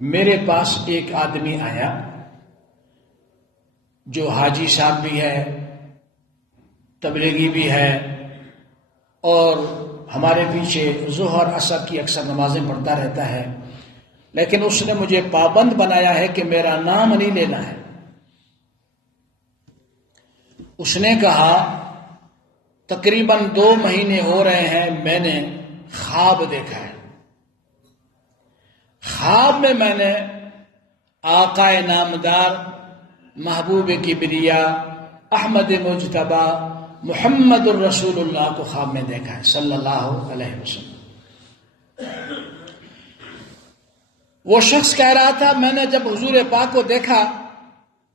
میرے پاس ایک آدمی آیا جو حاجی صاحب بھی ہے، تبلیغی بھی ہے، اور ہمارے پیچھے ظہر عصر کی اکثر نمازیں پڑھتا رہتا ہے، لیکن اس نے مجھے پابند بنایا ہے کہ میرا نام نہیں لینا ہے۔ اس نے کہا تقریباً 2 مہینے ہو رہے ہیں میں نے خواب دیکھا ہے، خواب میں نے آقا نامدار محبوب کبریا احمد مجتبی محمد الرسول اللہ کو خواب میں دیکھا ہے صلی اللہ علیہ وسلم۔ وہ شخص کہہ رہا تھا میں نے جب حضور پاک کو دیکھا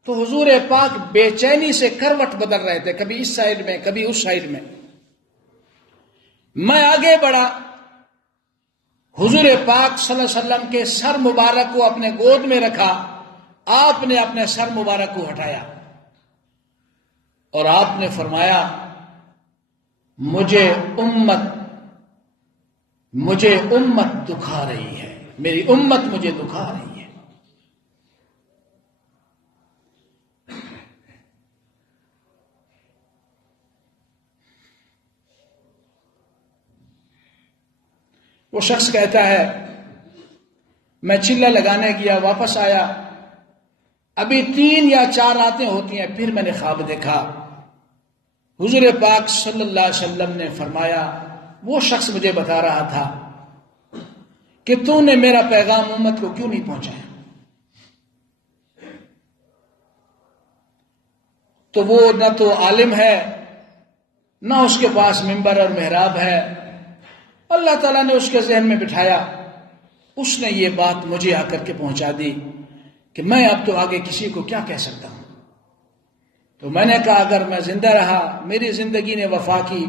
تو حضور پاک بے چینی سے کروٹ بدل رہے تھے، کبھی اس سائیڈ میں کبھی اس سائیڈ میں۔ میں آگے بڑھا، حضور پاک صلی اللہ علیہ وسلم کے سر مبارک کو اپنے گود میں رکھا، آپ نے اپنے سر مبارک کو ہٹایا اور آپ نے فرمایا مجھے امت دکھا رہی ہے، میری امت مجھے دکھا رہی ہے۔ وہ شخص کہتا ہے میں چلہ لگانے گیا، واپس آیا، ابھی 3 یا 4 راتیں ہوتی ہیں، پھر میں نے خواب دیکھا، حضور پاک صلی اللہ علیہ وسلم نے فرمایا وہ شخص مجھے بتا رہا تھا کہ تو نے میرا پیغام امت کو کیوں نہیں پہنچایا؟ تو وہ نہ تو عالم ہے، نہ اس کے پاس منبر اور محراب ہے۔ اللہ تعالیٰ نے اس کے ذہن میں بٹھایا، اس نے یہ بات مجھے آ کر کے پہنچا دی کہ میں اب تو آگے کسی کو کیا کہہ سکتا ہوں۔ تو میں نے کہا اگر میں زندہ رہا، میری زندگی نے وفا کی،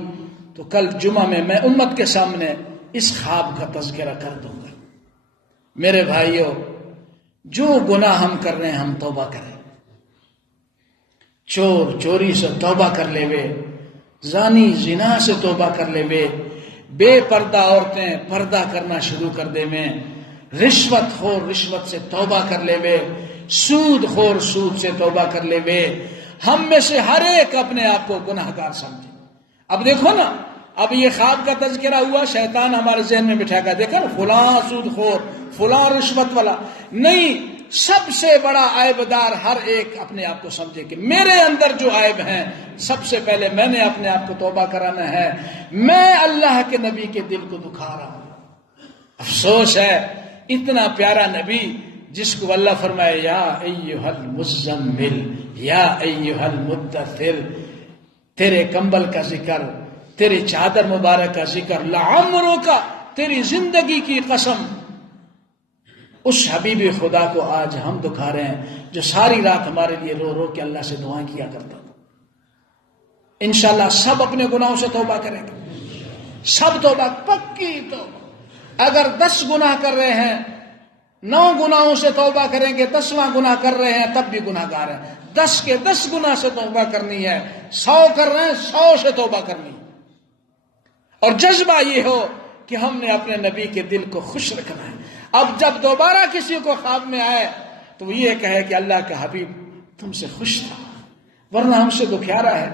تو کل جمعہ میں امت کے سامنے اس خواب کا تذکرہ کر دوں گا۔ میرے بھائیوں، جو گناہ ہم کر رہے ہیں ہم توبہ کریں۔ چور چوری سے توبہ کر لے وے، زانی زنا سے توبہ کر لے وے، بے پردہ عورتیں پردہ کرنا شروع کر دے میں، رشوت خور رشوت سے توبہ کر لے وے، سود خور سود سے توبہ کر لے وے۔ ہم میں سے ہر ایک اپنے آپ کو گناہ گار سمجھے۔ اب دیکھو نا، اب یہ خواب کا تذکرہ ہوا، شیطان ہمارے ذہن میں بٹھا کر دیکھا نا فلاں سود خور، فلاں رشوت والا۔ نہیں، سب سے بڑا عیب دار ہر ایک اپنے آپ کو سمجھے کہ میرے اندر جو عیب ہیں سب سے پہلے میں نے اپنے آپ کو توبہ کرانا ہے، میں اللہ کے نبی کے دل کو دکھا رہا ہوں۔ افسوس ہے اتنا پیارا نبی جس کو اللہ فرمائے یا ایھا المزمل یا ایھا المدثر، تیرے کمبل کا ذکر، تیری چادر مبارک کا ذکر، لعمرک، تیری زندگی کی قسم، اس حبیب خدا کو آج ہم دکھا رہے ہیں جو ساری رات ہمارے لیے رو رو کے اللہ سے دعائیں کیا کرتا تھا۔ انشاءاللہ سب اپنے گناہوں سے توبہ کریں گے، سب توبہ، پکی توبہ۔ اگر 10 گناہ کر رہے ہیں، 9 گناہوں سے توبہ کریں گے، 10واں گناہ کر رہے ہیں تب بھی گناہ گار ہیں۔ 10 کے 10 گناہ سے توبہ کرنی ہے، 100 کر رہے ہیں 100 سے توبہ کرنی ہے، اور جذبہ یہ ہو کہ ہم نے اپنے نبی کے دل کو خوش رکھنا ہے۔ اب جب دوبارہ کسی کو خواب میں آئے تو وہ یہ کہے کہ اللہ کا حبیب تم سے خوش تھا، ورنہ ہم سے دکھیارا ہے۔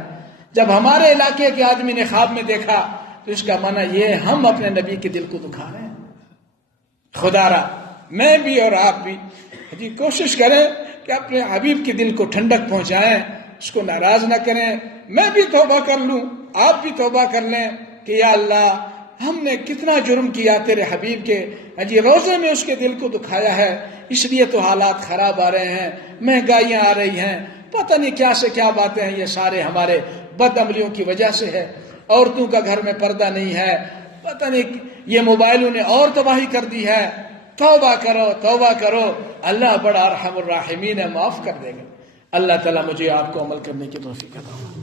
جب ہمارے علاقے کے آدمی نے خواب میں دیکھا تو اس کا معنی یہ ہم اپنے نبی کے دل کو دکھا رہے ہیں۔ خدا را میں بھی اور آپ بھی کوشش کریں کہ اپنے حبیب کے دل کو ٹھنڈک پہنچائیں، اس کو ناراض نہ کریں۔ میں بھی توبہ کر لوں، آپ بھی توبہ کر لیں کہ یا اللہ ہم نے کتنا جرم کیا تیرے حبیب کے روزے میں اس کے دل کو دکھایا ہے، اس لیے تو حالات خراب آ رہے ہیں، مہنگائیاں آ رہی ہیں، پتہ نہیں کیا سے کیا باتیں ہیں، یہ سارے ہمارے بد عملیوں کی وجہ سے ہے۔ عورتوں کا گھر میں پردہ نہیں ہے، پتہ نہیں یہ موبائلوں نے اور تباہی کر دی ہے۔ توبہ کرو، توبہ کرو، اللہ بڑا ارحم الراحمین ہے، معاف کر دے گا۔ اللہ تعالیٰ مجھے آپ کو عمل کرنے کی توفیق عطا فرمائے۔